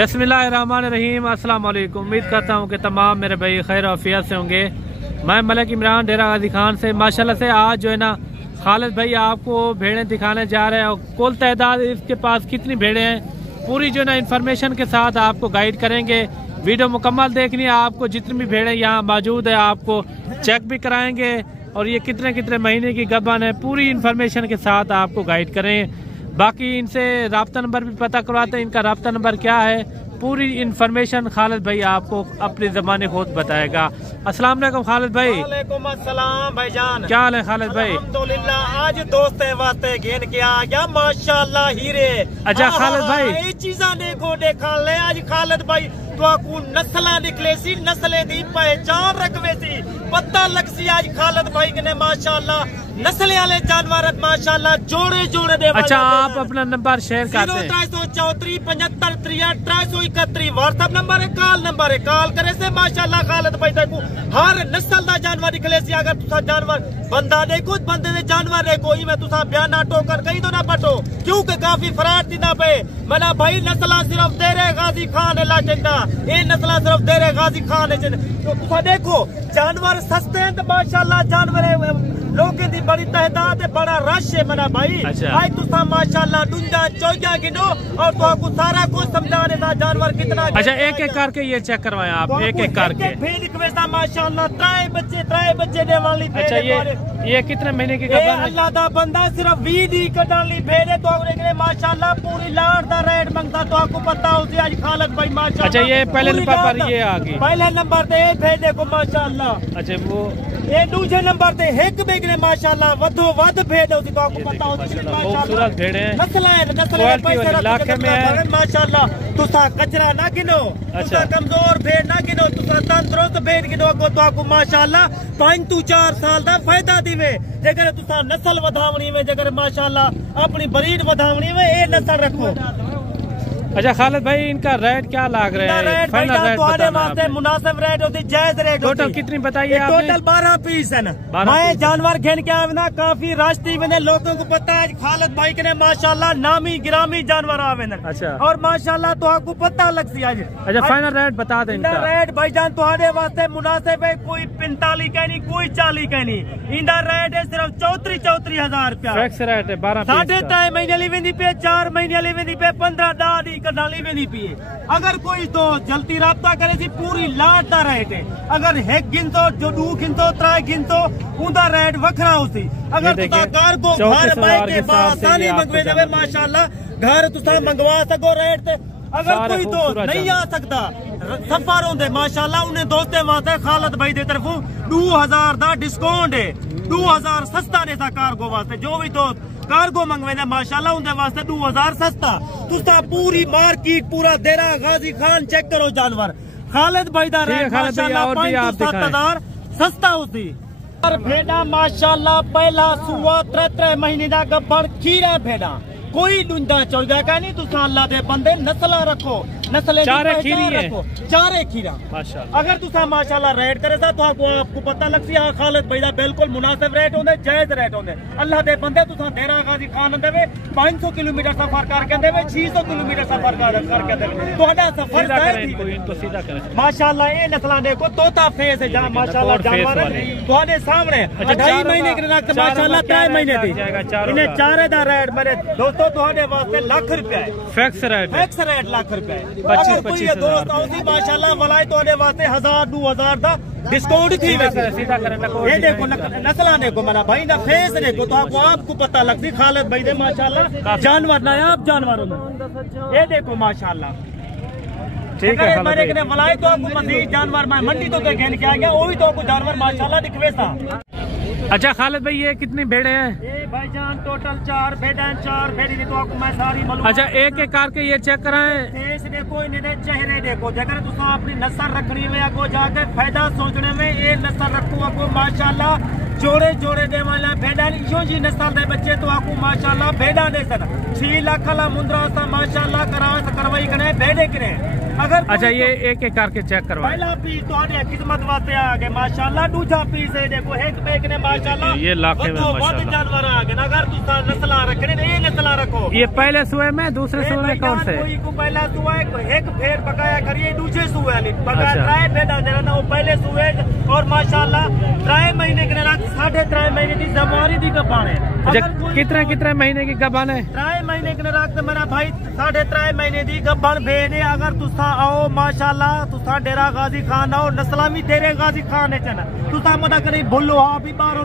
बिस्मिल्लाहिर्रहमानिर्रहीम। अस्सलाम वालेकुम। उम्मीद करता हूँ कि तमाम मेरे भाई खैर आफियत से होंगे। मैं मलिक इमरान डेरा गाजी खान से माशाल्लाह से आज जो है ना खालिद भाई आपको भेड़ें दिखाने जा रहे हैं और कुल तादाद इसके पास कितनी भेड़ें हैं पूरी जो है ना इन्फॉर्मेशन के साथ आपको गाइड करेंगे। वीडियो मुकम्मल देखनी है आपको। जितनी भी भेड़ें यहाँ मौजूद है आपको चेक भी कराएंगे और ये कितने कितने महीने की गबन है पूरी इन्फॉर्मेशन के साथ आपको गाइड करें। बाकी इनसे राब्ता नंबर भी पता करवाते हैं। इनका राब्ता नंबर क्या है पूरी इन्फॉर्मेशन खालिद भाई आपको अपनी ज़बान खुद बताएगा। अस्सलाम वालेकुम खालिद भाई। वालेकुम अस्सलाम भाईजान, क्या हाल है खालिद भाई? अल्हम्दुलिल्लाह। आज दोस्त वास्ते घेन के आ गया माशाल्लाह हीरे। अच्छा खालिद भाई ये चीज़ा देखो देखा ले आज खालिद भाई तो आपको नस्ल निकले सी नस्लें दी पहचान रखवे सी पता लग सी आज खालिद भाई ने माशाल्लाह नस्ल वाले जानवर माशाल्लाह जोड़े जोड़े दे। अच्छा आप अपना नंबर शेयर करते हैं? 0334 75 63 331 व्हाट्सएप नंबर है, कॉल नंबर है। कॉल करे से माशाल्लाह खालिद भाई देखो हर नस्ल का जानवर निकले सी। अगर तुसा जानवर बंदा देखो बंदे ने जानवर देखो इवें तुसा बयान ना टोकर कहीं तो ना पटो क्योंकि काफी फरार थी ना पे मना भाई नस्ल सिर्फ तेरे गाजी खान है लाचंदा ये नस्ल सिर्फ तेरे गाजी खान है। तो तुसा देखो जानवर सस्ते हैं तो माशाल्लाह जानवर लोगों की बड़ी तादाद है बड़ा रश है मना भाई। आज तुसा माशाल्लाह डूंजा चौजा गिनो और तो आपको सारा कुछ समझाने का जानवर कितना। अच्छा एक एक करके ये चेक करवाएं आप एक एक करके। माशाल्लाह त्राए बच्चे दे वाली। अच्छा ये कितने महीने की गबन है? अल्लाह दा बंदा सिर्फ 20 दी कटाली भेड़े तो माशाल्लाह पूरी लाड़ दा रेट मंगता तो आपको पता होती आज खालिद भाई माशाल्लाह। अच्छा ये पहले नंबर पर ये आ गई पहले नंबर पे भेड़े को माशाल्लाह। अच्छा वो ये दूसरे नंबर पे एक बेगने माशाल्लाह वधो वध भेड़ होती तो आपको पता होती खूबसूरत भेड़ है नस्ल है माशाल्लाह। तुसा कचरा ना गिनो तुसा कमजोर भेड़ ना गिनो तुसा तंदुरुस्त भेड़ गिनो तो आपको माशाल्लाह 5 to 4 साल का फायदा दिवे। जेकर तुसा नस्ल वधावनी में जेकर माशाल्लाह अपनी ब्रीड वधावनी में ये नस्ल रखो। अच्छा खालिद भाई इनका रेट क्या लाग रहा है? रेट वास्ते मुनासिब रेट होती जायज रेट। टोटल कितनी बताइए? टोटल 12 पीस है ना। मैं जानवर घेन के आवे ना काफी रास्ते में लोगों को पता है खालिद भाई के माशाल्लाह नामी गिरामी जानवर आवे ना। अच्छा और माशाल्लाह तो आपको पता लग सी आज। अच्छा फाइनल रेट बता दें इनका? रेट भाईजान तुम्हारे वास्ते मुनासिब है कोई 45 का नहीं कोई 40 का नहीं। इनका रेट है सिर्फ 34,000 रुपया फिक्स रेट है। 12 3.5 महीने ली पे 4 महीने ली पे 15 कटाली में नहीं पिए। अगर कोई तो जल्दी राब्ता करे सी पूरी लाट दा रेट है। अगर एक गिनतो जो 2 गिनतो 3 गिनतो उनका रेट वखरा होती। अगर तुसा घर को घर बाइक के आसानी मंगवे जावे माशाल्लाह घर तुसा मंगवा सको रेट ते। अगर कोई तो नहीं आ सकता सफर होंदे माशाल्लाह उन्हें दोस्ते वास्ते खालिद भाई दे तरफों 2000 दा डिस्काउंट है। 2000 सस्ता ने सा कार्गो वास्ते जो भी दोस्त कार्गो मंगवे माशाल्लाह उनके वास्ते 2000 सस्ता। तुसा पूरी मार्केट पूरा डेरा गाजी खान चेक करो जानवर खालिद भाई दा रेट माशाल्लाह 5 to 7,000 सस्ता होती। और भेड़ा माशाल्लाह पहला सुआ 3 महीने का गब्बर खीरा भेड़ा कोई डूंजा चौजा का नहीं। तुसा अल्लाह दे बंदे नस्ल रखो नस्ल चारे खीरी है चारे खीरा माशाल्लाह। अगर तुसा माशाल्लाह रेट करे सा तो आपको पता लग सी हाँ खालिद भाई दा बिल्कुल मुनासिब रेट होंदे जायज रेट होंदे। अल्लाह दे बंदे तुसा डेरा गाजी खान देवे 500 किलोमीटर सफर करके देवे 600 किलोमीटर सफर करके देवे तुहाडा सफर सीधा करे माशाल्लाह। ये नस्लां देखो तोता फेस है माशाल्लाह जानवर तुहाडे सामने 2.5 महीने के रख माशाल्लाह 3 महीने दी इन्हें चारे दा रेट मेरे दोस्तों तुहाडे वास्ते लाख रुपया है। फिक्स रेट लाख रुपया है। 25,000 दोस्त आउसी माशाल्लाह वलाई तुहाडे वास्ते 1000-2000 दा डिस्काउंट थी सीधा करने को। ये देखो नस्ल देखो मना भाई ना फेस देखो तो आपको पता लगती खालिद भाई दे माशाल्लाह जानवर नायाब जानवर होंगे। ये देखो माशाल्लाह ठीक है मेरे मलाई तो आपको मजीद जानवर मैं मंडी तो घेन के आ गया वही तो आपको जानवर माशाल्लाह दिखवे सा। अच्छा खालिद भाई ये कितनी भेड़े हैं? ये भाईजान टोटल 4 भेड़े हैं। 4 भेड़ी तो आपको मैं सारी मालूम। अच्छा एक एक करके ये चेक कराएं। फेस देखो इन्हें चेहरे देखो जगह तुसा अपनी नस्ल रखनी में आपको जाके फायदा सोचने में ये नस्ल रखो आपको माशाल्लाह जोड़े जोड़े दे वाला भेड़ा यो जी नस्ल दे बच्चे तो आपको माशाल्लाह भेड़ा दे सन 6 लाख ला मुंद्रा सा माशाल्लाह करवाई करे भेड़े करे। अगर अच्छा ये एक एक करके चेक करवाएं। पहला पीस तो किस्मत वास्ते आ गए माशाल्लाह। दूसरा पीस है देखो एक बेग ने माशाल्लाह ये लाख में माशाल्लाह जानवर आ गए। अगर तुसा नस्ल रखने ये नस्ल रखो। ये पहले सुए में दूसरे सुए में कौन से? कोई को पहला सुआ एक भेड़ बकाया करिए दूसरे सुए बकाया ट्राई भेड़ा देना ना वो पहले सुए और माशाल्लाह 3 महीने के रात 3.5 महीने की जमारी दी गब्बान है। कितने महीने की गब्बान है? 3 महीने के रात मेरा भाई 3.5 महीने की गब्बान भेड़ है। अगर तुसा आओ माशाल्लाह तुसा डेरा गाजी खान आओ नस्लामी तेरे गाजी खान है चना तुसा मना करी भूलो हाँ भी बारो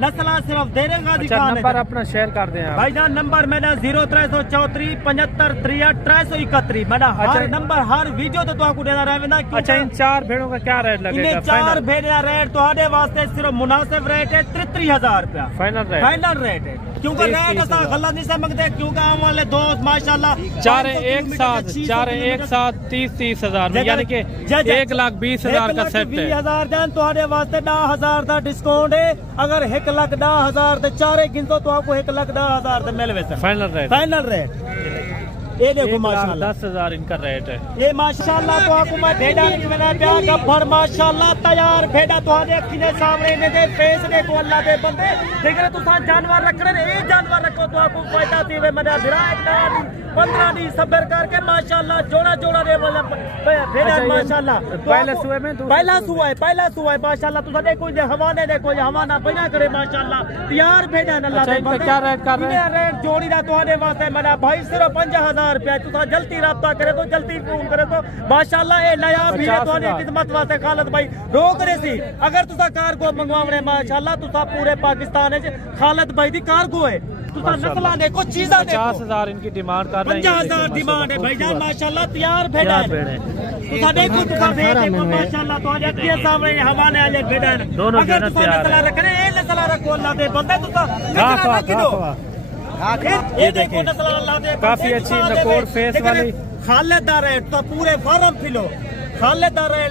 नस्ला सिर्फ देरे गाजी खान नंबर अपना शेयर कर दें भाईजान। नंबर मेरा 0334 75 63 331 मेरा हर नंबर हर वीडियो तो आपको देना रहेगा। अच्छा इन 4 भेड़ों का क्या रेट लगेगा? इन 4 भेड़ का रेट तो वास्ते सिर्फ मुनासिब रेट है 33,000 रुपया फाइनल रेट है क्योंकि रेट ऐसा गलत नहीं समझते क्योंकि हमारे दोस्त माशाल्लाह 4 एक साथ 30,000 यानी कि 1,20,000 का सेट है। 20,000 दें तो वास्ते 10,000 का डिस्काउंट है। अगर 1,10,000 से 4 गिनतो तो आपको 1,10,000 से मिल वैसे फाइनल रेट। ये देखो माशाल्लाह 10,000 इनका रेट है। ये माशाल्लाह तो आपको मैं भेड़ा मेरा ब्याह का भर माशाल्लाह तैयार भेड़ा तो अखिने सामने ने दे फेस देखो अल्लाह दे बंदे देख रहे तो जानवर रख रहे एक जानवर रखो तो आपको फायदा थी मेरा भेड़ा 15 दिन सबर करके माशाल्लाह जोड़ा दे वाला भेड़ा माशाल्लाह पहला सुआ है माशाल्लाह तो देखो हवाने देखो हवाना बिना करे माशाल्लाह तैयार भेड़ा अल्लाह दे बंदे क्या रेट कर रहे हैं? रेट जोड़ी दा तो वास्ते मेरा भाई सिर्फ 50,000 रुपया तुसा जल्दी रब्ता करे तो जल्दी फोन करे तो माशाल्लाह ये नया भी है तो खिदमत वास्ते खालिद भाई रोक रहे सी। अगर तुसा कार्गो मंगवावने माशाल्लाह तुसा पूरे पाकिस्तान में खालिद भाई दी कार्गो है तुसा नस्ला देखो चीज़ा देखो 50,000 इनकी डिमांड कर रहे हैं 50,000 डिमांड है भाईजान माशाल्लाह तैयार भेड़ा है तुसा देखो तुसा भेड़ देखो माशाल्लाह तो आज के सामने हवाने आज भेड़ा है दोनों अगर तुसा नस्ला रखने ये नस्ला रखो अल्लाह दे बंदे तुसा नस्ला रख दो ये देखो नस्ल अल्लाह दे काफी अच्छी नकोर फेस वाली खालेदार है तो पूरे फार्म फिलो खालेदार है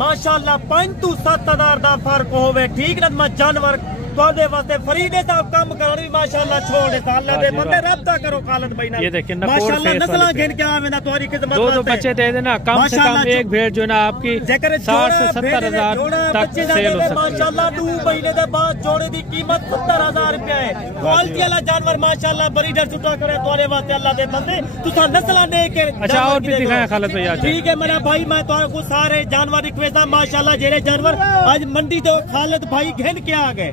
माशाल्लाह 5 to 7,000 दा फर्क होवे ठीक ना जानवर तो वास्ते फरीदे सा काम करनी माशाल्लाह छोड़ दे अल्लाह दे बंदे रब्ता करो खालिद भाई ना ये देखिए माशाल्लाह नस्ला गिन के आवे ना तुम्हारी खिदमत दो बच्चे दे देना कम से कम एक भेड़ जो ना आपकी 60 से 70,000 तक सेल हो सकती है माशाल्लाह 2 महीने के बाद जोड़े की कीमत 70,000 रुपया है। क्वालिटी वाला जानवर माशाल्लाह ब्रीडर छुटा करे तुम्हारे वास्ते अल्लाह दे बंदे तुसा नस्ला दे के अच्छा और भी दिखाएं खालिद भाई आज ठीक है मेरा भाई मैं तो सारे जानवर रिक्वेस्ट माशाल्लाह जेरे जानवर आज मंडी तो खालिद भाई घिन के आ गए।